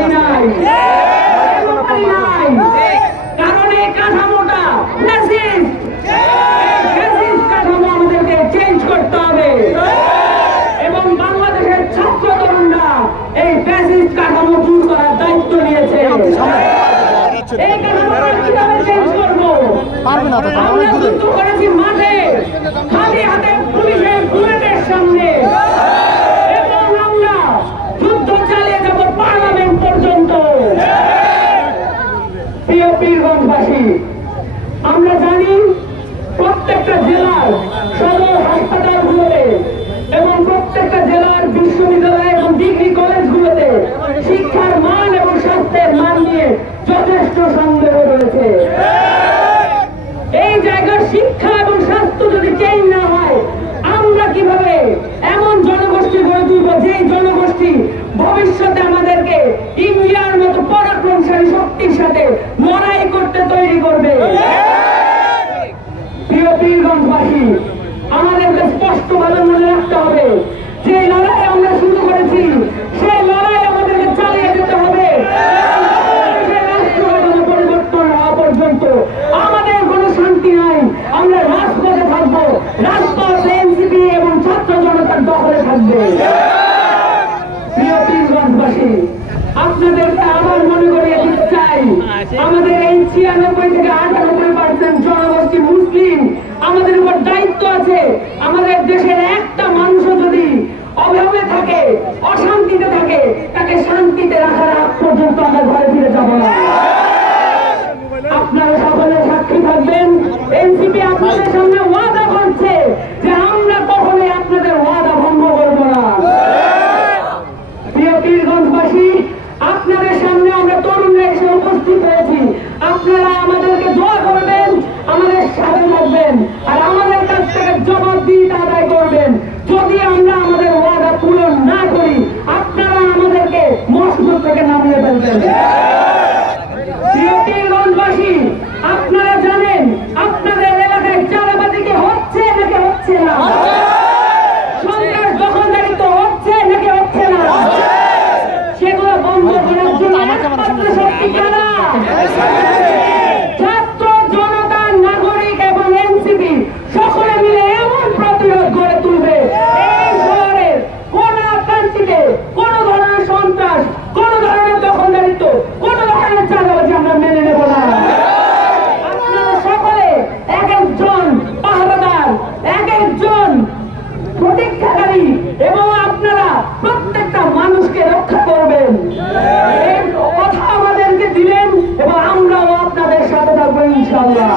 পারি নাই, কারণ এই কাঠামোটা কাঠামো আমাদেরকে চেঞ্জ করতে হবে এবং বাংলাদেশের ছাত্র তরুণরা এই ফ্যাসিস্ট কাঠামো দূর করার দায়িত্ব নিয়েছে। এই কাঠামোটা কিভাবে চেঞ্জ করবো? আমরা যুদ্ধ করেছি মাঠে, খালি হাতে পুলিশের বুলেটের সামনে, এবং আমরা যুদ্ধ চালিয়ে যাব পার্লামেন্ট পর্যন্ত। প্রিয় পীরগঞ্জবাসী, আমরা জানি প্রত্যেকটা জেলার সদর হাসপাতালগুলোতে এবং প্রত্যেকটা জেলার বিশ্ববিদ্যালয় এবং ডিগ্রি কলেজগুলোতে শিক্ষার মান এবং স্বাস্থ্যের মান নিয়ে যথেষ্ট সন্দেহ রয়েছে। এই জায়গার শিক্ষা এবং স্বাস্থ্য যদি চেঞ্জ না হয়, আমরা কিভাবে এমন জনগোষ্ঠী গড়ে তুলব যেই জনগোষ্ঠী ভবিষ্যতে আমাদেরকে ইন্ডিয়ার মতো পরাক্রমশালী শক্তির সাথে লড়াই করতে তৈরি করবে। প্রিয় পীরগঞ্জবাসী, আমাদেরকে স্পষ্টভাবে মনে রাখতে হবে যে লড়াই আমরা শুরু করেছি, সেই লড়াই আমাদেরকে চালিয়ে যেতে হবে। রাষ্ট্র পরিবর্তন হওয়া পর্যন্ত আমাদের কোনো শান্তি নাই। আমরা রাজপথে থাকবো, রাজপথ এনসিপি এবং ছাত্র জনতার দখলে থাকবে। প্রিয় পীরগঞ্জবাসী, আপনাদেরকে আবার মনে করিয়ে দিতে চাই, আমাদের এই 96 থেকে 98% জনগোষ্ঠী মুসলিম। আমাদের উপর দায়িত্ব আছে, আমাদের দেশের একটা মানুষও যদি অভাবে থাকে, অশান্তিতে থাকে, তাকে শান্তিতে রাখার আগ পর্যন্ত আমরা ঘরে ফিরে যাব না। আপনারা সকলে সাক্ষী থাকবেন, এনসিপি আপনাদের সামনে ওয়াদা করছে যে আমরা কখনোই আপনাদের ওয়াদা ভঙ্গ করব না। প্রিয় পীরগঞ্জবাসী, আপনাদের সামনে আমরা তরুণরা এসে উপস্থিত হয়েছি। আপনারা আমাদেরকে দোয়া করবেন, আমাদের সাথে থাকবেন, আর আমাদের কাছ থেকে জবাবদিহিতা আদায় করবেন। যদি আমরা আমাদের ওয়াদা পূরণ না করি, আপনারা আমাদেরকে মসজিদ থেকে নামিয়ে ফেলবেন। প্রিয় পীরগঞ্জবাসী, আপনারা জানেন আপনাদের এলাকায় চাঁদাবাজি কি হচ্ছে নাকি হচ্ছে না? সন্ত্রাস দখলদারিত্ব হচ্ছে নাকি হচ্ছে না? সেগুলো বন্ধ করার জন্য একমাত্র শক্তি কারা? ছাত্র জনতা, নাগরিক এবং এনসিপি সকলে মিলে এমন প্রতিরোধ গড়ে তুলবে, এই শহরের কোন প্রান্তিকে কোন ধরনের সন্ত্রাস, কোন ধরনের দখলদারিত্ব, কোন ধরনের চাঁদাবাজি আমরা মেনে নেব না। আপনারা সকলে এক একজন পাহারাদার, এক একজন প্রতীক্ষাকারী, এবং আপনারা প্রত্যেকটা মানুষকে রক্ষা করবেন। এই কথা আমাদেরকে দিলেন এবং আমরাও আপনাদের সাথে থাকবো ইনশাআল্লাহ।